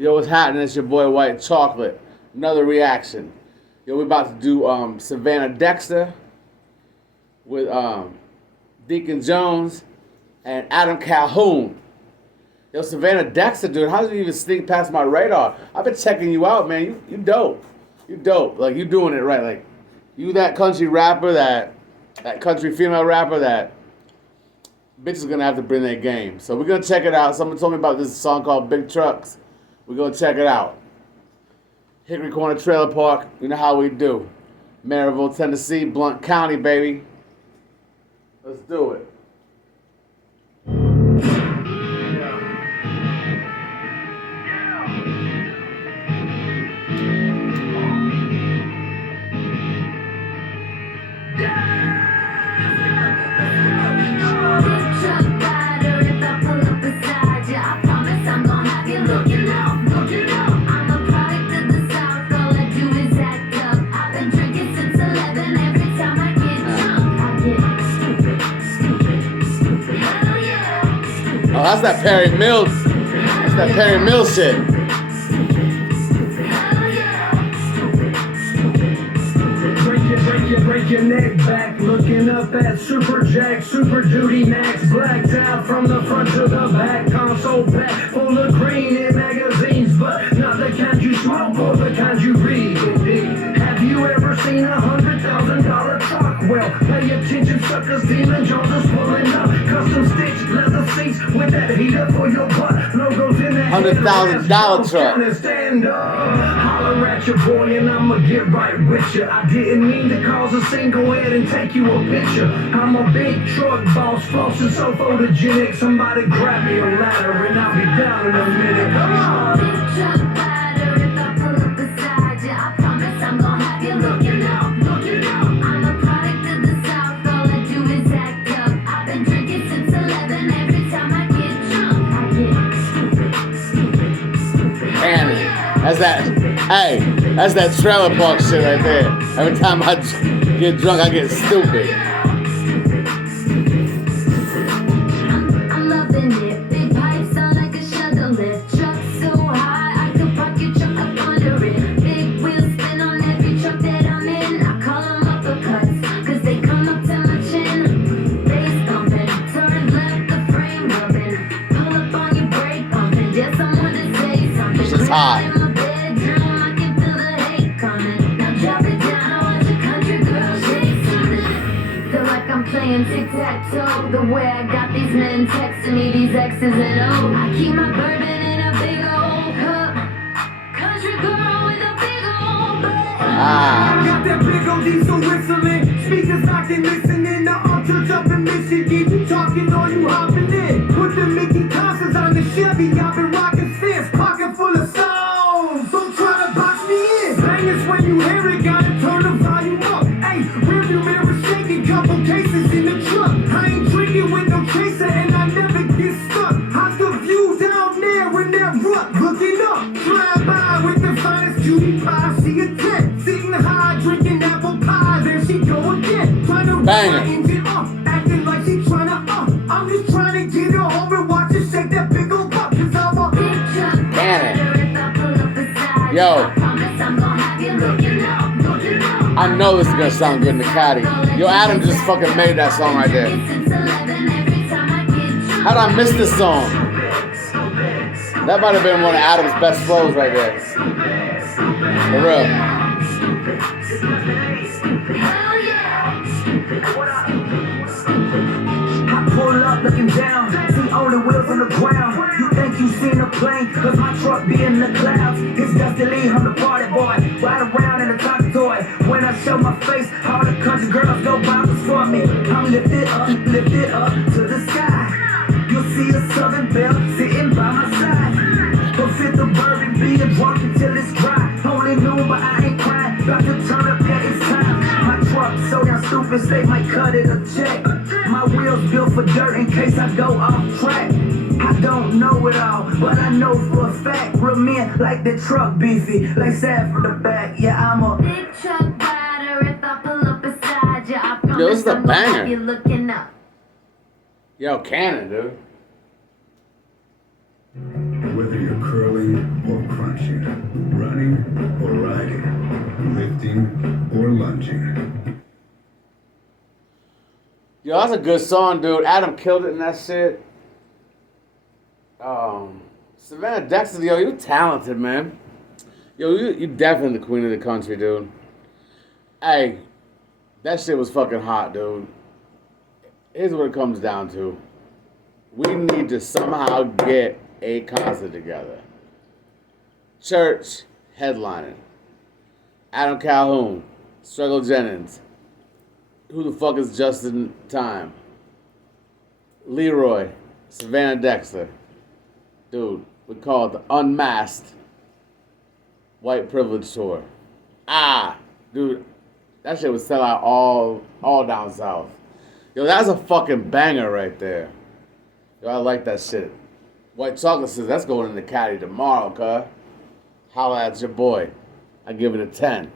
Yo, what's happening? It's your boy Whyte Chocolate. Another reaction. Yo, we're about to do Savannah Dexter with Deacon Jones and Adam Calhoun. Yo, Savannah Dexter, dude, how did you even sneak past my radar? I've been checking you out, man. You dope. You dope. Like, you doing it right. Like, you that country rapper, that country female rapper that bitches gonna have to bring their game. So we're gonna check it out. Someone told me about this song called Big Trucks. We're gonna check it out. Hickory Corner Trailer Park, you know how we do. Maryville, Tennessee, Blount County, baby. Let's do it. Oh, that's that Perry Mills. That's that Perry Mills shit. Break your neck back, looking up at Super Jack, Super Duty Max, blacked out from the front to the back, console back, full of green and magazines, but not the kind you smoke or the kind you read. Have you ever seen $100,000 truck? Well, pay attention, suckers, Demon Jones is pulling up, custom stitched leather seats with that heater for your butt, logos in that $100,000 truck. Stand up, holler at your boy and I'ma get right with you. I didn't mean to cause a scene, go ahead and take you a picture. I'm a big truck boss, flossing so photogenic. Somebody grab me a ladder and I'll be down in a minute. Come on. Big truck rider, if I pull up beside you, I promise I'm gonna have you looking up, looking up. I'm a product of the South, all I do is act up. I've been drinking since 11, every time I get drunk, I get stupid. Man, that's that. Hey, that's that trailer park shit right there. Every time I get drunk, I get stupid. I'm loving it. Big pipes sound like a shuttle lift. Truck so high, I could park your truck up under it. Big wheels spin on every truck that I'm in. I call them uppercuts, cause they come up to my chin. Bass thumping, turn left, the frame rubbing. Pull up on your brake pumping. Dare someone to say something. This is hot. Playing tic-tac-toe, the way I got these men texting me these X's and O's. I keep my bourbon in a big old cup. Country girl with a big old butt. Ah. I got that big old diesel whistling. Speakers knocking, listening to all church up in Michigan. You talking or you hopping in? Put the Mickey Constance on the Chevy. I've been rocking fist, pocket full of songs. Don't try to box me in. Bangers when you hear it, gotta turn the volume up. Hey, rearview mirror shaking, couple cases in the truck. I ain't drinking with no chaser and I never get stuck. How's the view down there in that rut? Looking up, drive by with the finest cutie pie. See a tent, sitting high, drinking apple pie. There she go again, trying to run my engine up, acting like she trying to up. I'm just trying to get her home and watch her shake that big old butt. Cause I'm a big truck rider. If I pull up beside you, I promise I'm gonna have you looking up, looking up. I know this is gonna sound good in the caddy. Yo, Adam just fucking made that song right there. How did I miss this song? That might have been one of Adam's best flows right there. For real. I pull up looking down, see only wheels on the ground. You think you seen a plane, cause my truck be in the clouds. It's Dusty Lee, I'm the party boy, ride around in a top toy. When I show my face, all the country girls go bounce for me. I'm lifted up to the sky. You'll see a Southern belle sitting by my side. Go fit the bourbon, being drunk until it's dry. Only noon, but I ain't crying. About to turn up, yeah, it's time. My truck so damn stupid, they might cut it a check. My wheels built for dirt in case I go off track. I don't know it all, but I know for a fact. Real men like the truck beefy, like sad from the back. Yeah, I'm a big truck rider. If I pull up beside you, I promise Yo, this is a banger. you're looking up. Yo, Cannon, dude. Whether you're curly or marching, running or riding, lifting or lunging. Yo, that's a good song, dude. Adam killed it in that shit. Savannah Dexter, yo, you talented, man. Yo, you definitely the queen of the country, dude. Hey, that shit was fucking hot, dude. Here's what it comes down to. We need to somehow get a concert together. Church headlining. Adam Calhoun. Struggle Jennings. Who the fuck is Justin Time? Leroy. Savannah Dexter. Dude, we call it the Unmasked White Privilege Tour. Dude, that shit would sell out all down south. Yo, that's a fucking banger right there. Yo, I like that shit. White Chocolate says that's going in the caddy tomorrow, cuz. Holla at your boy. I give it a 10.